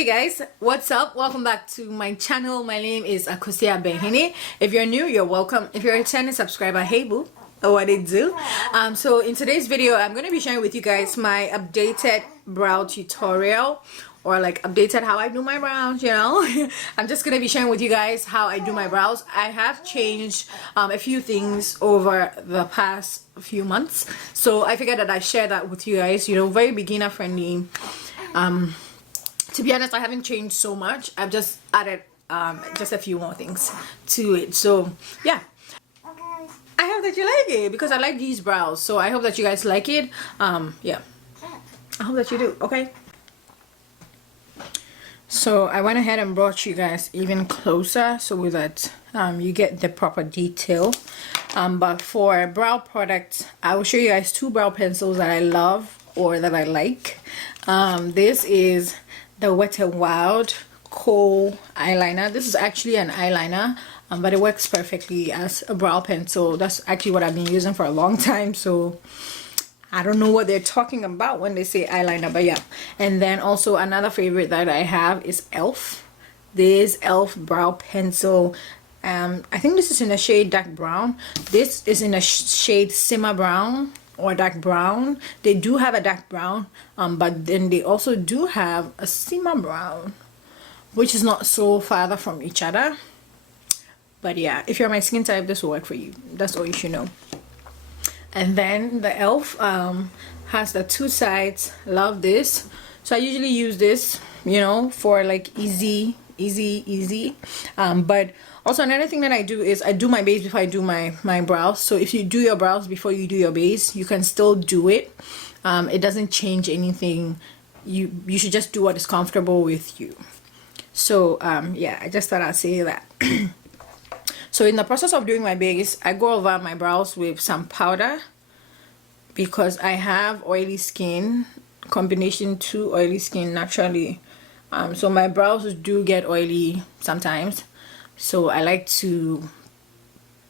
Hey guys, what's up? Welcome back to my channel. My name is akosuabenhene. If you're new, you're welcome. If you're a channel subscriber, hey boo, what it do? So in today's video, I'm going to be sharing with you guys my updated brow tutorial, or like updated how I do my brows, you know. I'm just going to be sharing with you guys how I do my brows. I have changed a few things over the past few months, so I figured that I share that with you guys, you know, very beginner friendly. To be honest, I haven't changed so much. I've just added just a few more things to it. So yeah, I hope that you like it because I like these brows. So I hope that you guys like it. Yeah, I hope that you do. Okay. So I went ahead and brought you guys even closer so that you get the proper detail. But for brow products, I will show you guys two brow pencils that I love or that I like. This is the Wet n Wild Kohl eyeliner. This is actually an eyeliner, but it works perfectly as a brow pencil. That's actually what I've been using for a long time, so I don't know what they're talking about when they say eyeliner, but yeah. And then also another favorite that I have is ELF. This ELF brow pencil. I think this is in the shade dark brown. This is in a shade simmer brown or dark brown. They do have a dark brown, but then they also do have a simmer brown, which is not so farther from each other. But yeah, if you're my skin type, this will work for you. That's all you should know. And then the ELF has the two sides. Love this. So I usually use this, you know, for like easy. But also another thing that I do is I do my base before I do my brows. So if you do your brows before you do your base, you can still do it. It doesn't change anything. You should just do what is comfortable with you. So yeah, I just thought I'd say that. So in the process of doing my base, I go over my brows with some powder because I have oily skin, combination 2 oily skin naturally. So my brows do get oily sometimes, so I like to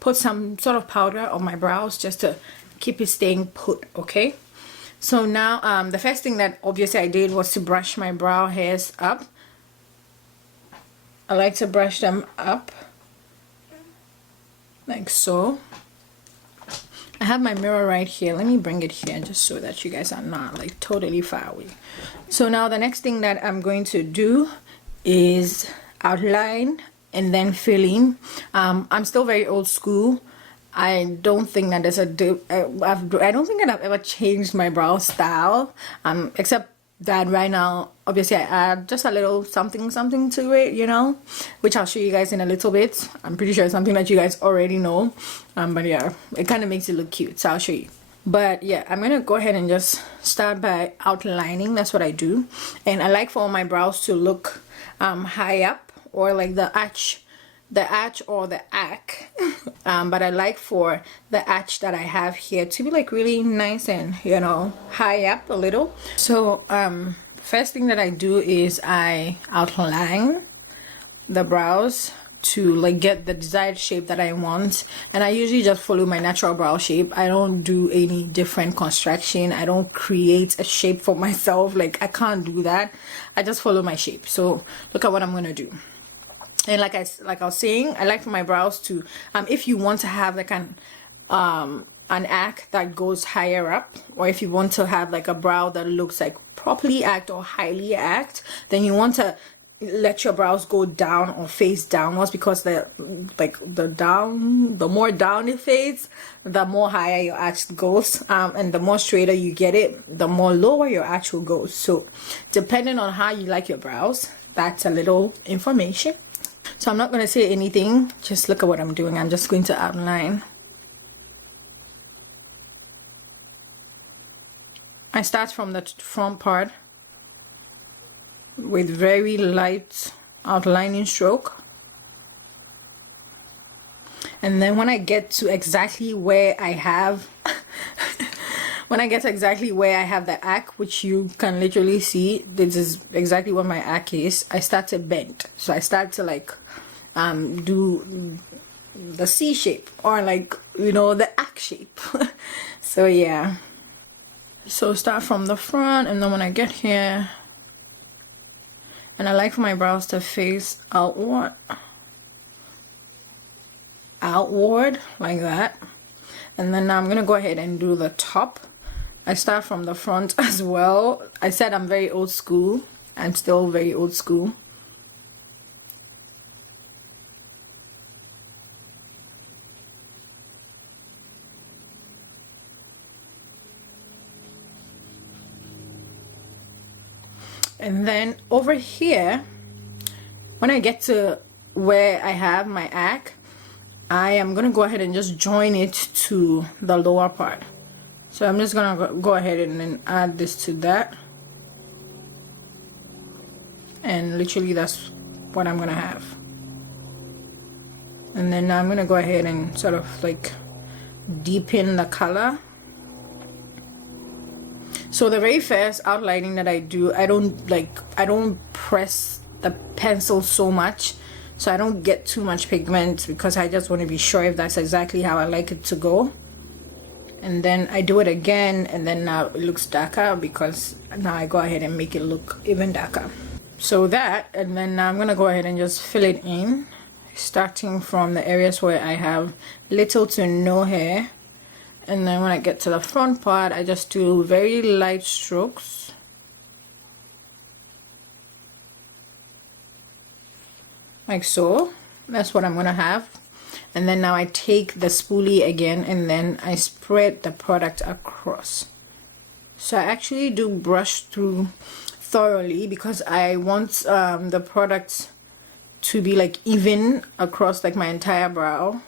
put some sort of powder on my brows just to keep it staying put. Okay, so now the first thing that obviously I did was to brush my brow hairs up. I like to brush them up like so. I have my mirror right here. Let me bring it here just so that you guys are not like totally far away. So now the next thing that I'm going to do is outline and then fill in. I'm still very old school. I don't think that there's I don't think that I've ever changed my brow style, except that right now obviously I add just a little something to it, you know, which I'll show you guys in a little bit. I'm pretty sure it's something that you guys already know, but yeah, it kind of makes it look cute, so I'll show you. But yeah, I'm gonna go ahead and just start by outlining. That's what I do, and I like for my brows to look high up, or like the arch or the arc. But I like for the arch that I have here to be like really nice and, you know, high up a little. So first thing that I do is I outline the brows to like get the desired shape that I want, and I usually just follow my natural brow shape. I don't do any different construction. I don't create a shape for myself. Like, I can't do that. I just follow my shape. So look at what I'm gonna do. And like I was saying, I like for my brows to if you want to have like an arc that goes higher up, or if you want to have like a brow that looks like properly arched or highly arched, then you want to let your brows go down or face downwards, because the more down it fades, the more higher your arch goes, and the more straighter you get it, the more lower your arch will go. So depending on how you like your brows, that's a little information. So I'm not going to say anything, just look at what I'm doing. I'm just going to outline. I start from the front part with very light outlining stroke, and then when I get to exactly where I have the arc, which you can literally see, this is exactly what my arc is, I start to bend. So I start to like do the C shape, or like, you know, the arc shape. So yeah, so start from the front, and then when I get here, and I like for my brows to face outward like that. And then now I'm gonna go ahead and do the top. I start from the front as well. I said I'm very old school. I'm still very old school. And then over here, when I get to where I have my ack, I am gonna go ahead and just join it to the lower part. So I'm just gonna go ahead and then add this to that, and literally that's what I'm gonna have. And then I'm gonna go ahead and sort of like deepen the color. So the very first outlining that I do, I don't press the pencil so much, so I don't get too much pigment, because I just want to be sure if that's exactly how I like it to go. And then I do it again, and then now it looks darker, because now I go ahead and make it look even darker. So that, and then now I'm gonna go ahead and just fill it in, starting from the areas where I have little to no hair. And then when I get to the front part, I just do very light strokes. Like so. That's what I'm gonna have. And then now I take the spoolie again, and then I spread the product across. So I actually do brush through thoroughly, because I want the product to be like even across like my entire brow.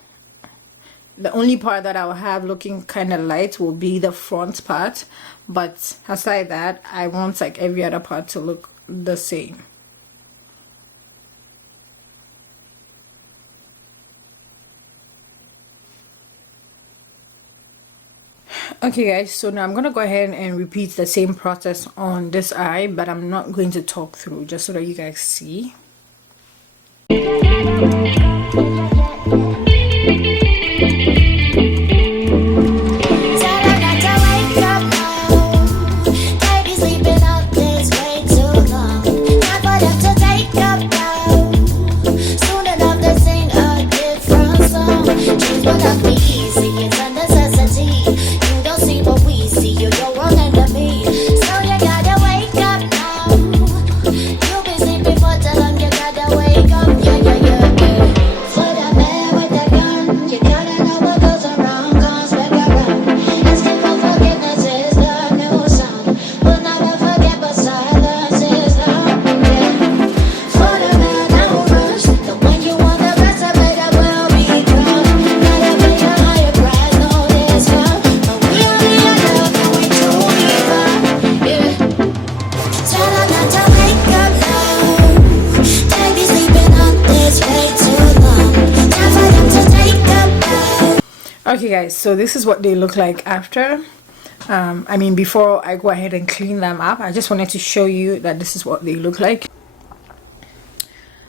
The only part that I'll have looking kind of light will be the front part, but aside that, I want like every other part to look the same. Okay guys, so now I'm gonna go ahead and repeat the same process on this eye, but I'm not going to talk through, just so that you guys see. Okay guys, so this is what they look like after. I mean, before I go ahead and clean them up, I just wanted to show you that this is what they look like.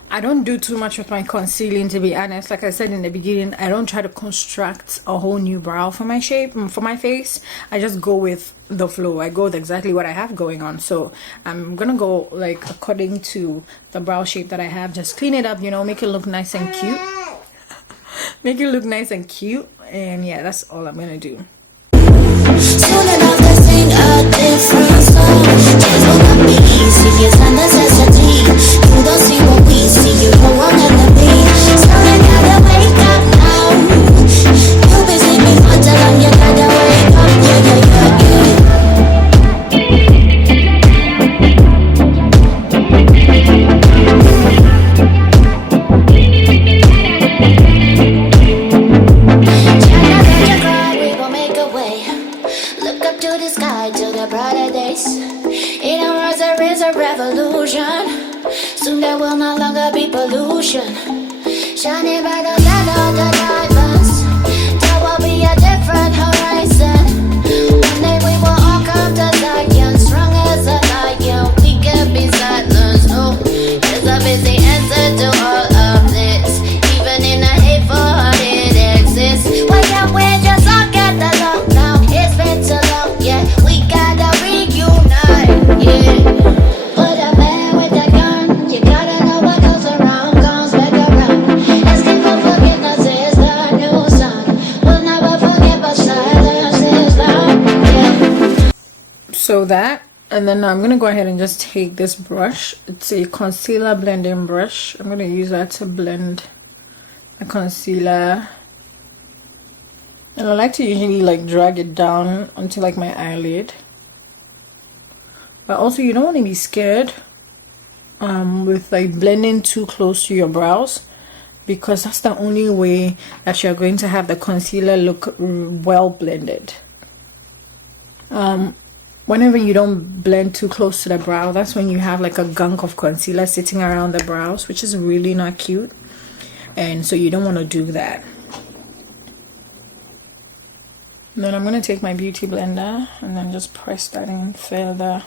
I don't do too much with my concealing, to be honest. Like I said in the beginning, I don't try to construct a whole new brow for my shape, for my face. I just go with the flow. I go with exactly what I have going on. So I'm gonna go like according to the brow shape that I have. Just clean it up, you know, make it look nice and cute. Make it look nice and cute. And yeah, that's all I'm gonna do. Soon enough to sing a different song. Change will not be easy, it's a necessity. You don't see what we see, you don't want enemy. So you gotta wake up now. You've been sleeping for too long, you gotta wake up. Yeah, yeah, yeah, yeah. Soon there will no longer be pollution. Shining brighter than all the diamonds. There will be a different horizon. One day we will all come to Zion. Strong as a lion, we can be silenced. No, there's a busy answer to all of this. Even in a hateful heart it exists. Why can't we just all get along now? It's been too long, yeah. We gotta reunite, yeah. Put a man with a gun, you So that, and then I'm gonna go ahead and just take this brush. It's a concealer blending brush. I'm gonna use that to blend the concealer. And I like to usually like drag it down onto like my eyelid. But also you don't want to be scared with like blending too close to your brows, because that's the only way that you're going to have the concealer look well blended. Whenever you don't blend too close to the brow, that's when you have like a gunk of concealer sitting around the brows, which is really not cute, and so you don't want to do that. And then I'm going to take my beauty blender and then just press that in further.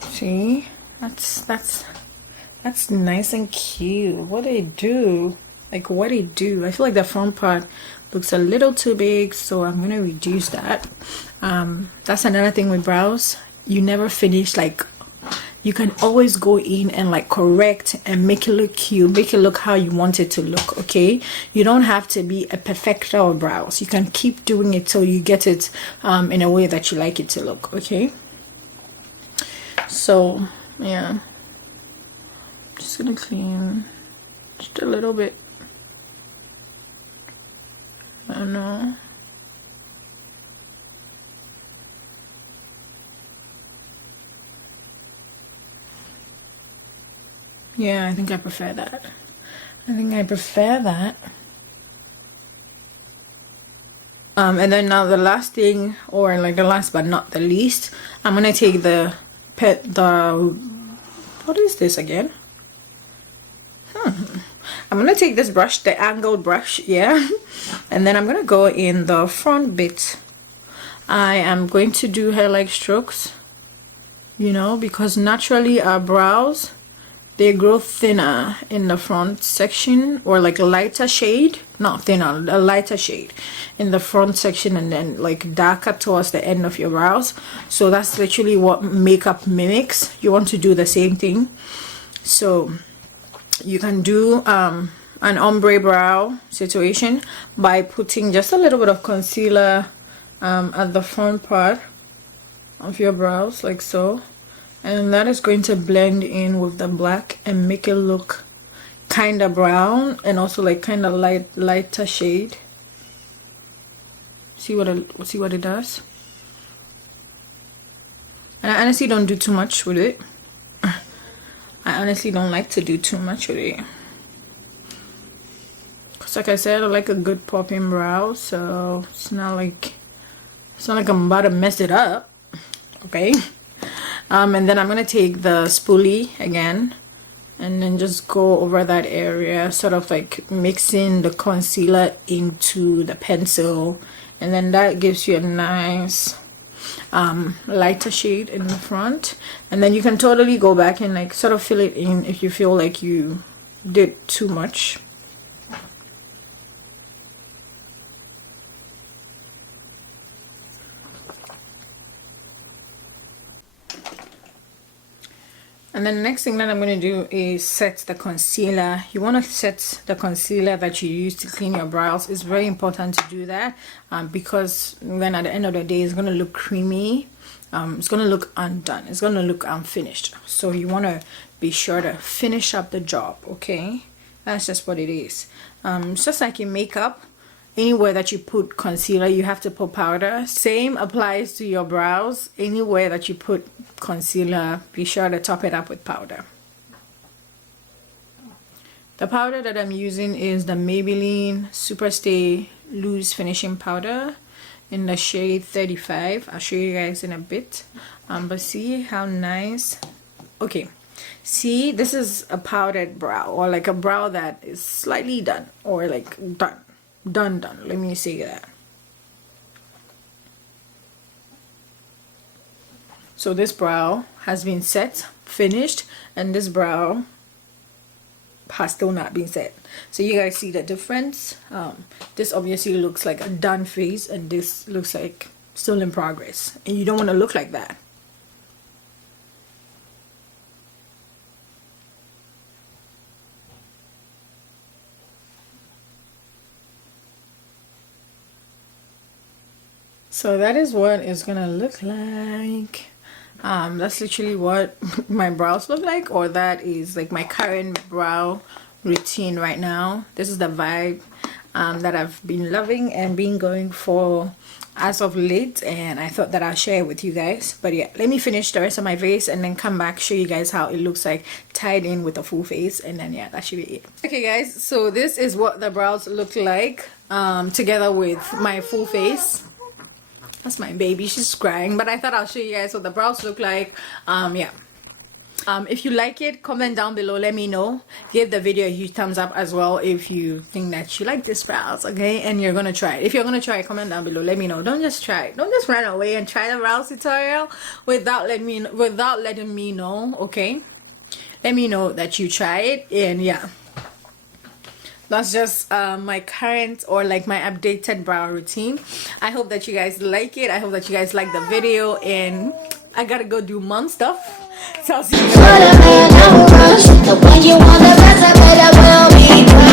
See, that's nice and cute. What do they do? Like, what do they do? I feel like the front part looks a little too big, so I'm gonna reduce that. That's another thing with brows. You never finish. Like, you can always go in and like correct and make it look cute, make it look how you want it to look. Okay, you don't have to be a perfecter of brows. You can keep doing it till you get it in a way that you like it to look. Okay, so yeah, just gonna clean just a little bit. I don't know. Yeah, I think I prefer that. And then now the last thing, or like the last but not the least, I'm gonna take what is this again? I'm gonna take this brush, the angled brush, yeah, and then I'm gonna go in the front bit. I am going to do hair-like strokes, you know, because naturally our brows, they grow thinner in the front section, or like a lighter shade, not thinner, a lighter shade in the front section, and then like darker towards the end of your brows. So that's literally what makeup mimics. You want to do the same thing. So you can do an ombre brow situation by putting just a little bit of concealer at the front part of your brows, like so, and that is going to blend in with the black and make it look kind of brown and also like kind of lighter shade. See what it does? And I honestly don't do too much with it. I honestly don't like to do too much with it, because like I said, I like a good popping brow, so it's not like I'm about to mess it up. Okay. And then I'm gonna take the spoolie again and then just go over that area, sort of like mixing the concealer into the pencil, and then that gives you a nice lighter shade in the front. And then you can totally go back and like sort of fill it in if you feel like you did too much. And then the next thing that I'm going to do is set the concealer. You want to set the concealer that you use to clean your brows. It's very important to do that because then at the end of the day, it's going to look creamy. It's going to look undone. It's going to look unfinished. So you want to be sure to finish up the job, okay? That's just what it is. It's just like in makeup. Anywhere that you put concealer, you have to put powder. Same applies to your brows. Anywhere that you put concealer, be sure to top it up with powder. The powder that I'm using is the Maybelline Superstay Loose Finishing Powder in the shade 35. I'll show you guys in a bit. But see how nice. Okay, see, this is a powdered brow, or like a brow that is slightly done, or like done, let me say that. So this brow has been set, finished, and this brow has still not been set. So you guys see the difference. This obviously looks like a done face, and this looks like still in progress, and you don't want to look like that. So that is what it's gonna look like. That's literally what my brows look like, or that is like my current brow routine right now. This is the vibe that I've been loving and been going for as of late, and I thought that I'll share it with you guys. But yeah, let me finish the rest of my face and then come back, show you guys how it looks like tied in with a full face, and then yeah, that should be it. Okay guys, so this is what the brows look like together with my full face. That's my baby, she's crying, but I thought I'll show you guys what the brows look like. Yeah. If you like it, comment down below, let me know. Give the video a huge thumbs up as well if you think that you like this brows, okay, and you're gonna try it. If you're gonna try it, comment down below, let me know. Don't just try it, don't just run away and try the brows tutorial without letting me know, okay? Let me know that you try it. And yeah, that's just my current, or like my updated brow routine. I hope that you guys like it. I hope that you guys like the video, and I gotta go do mom stuff, so I'll see you guys.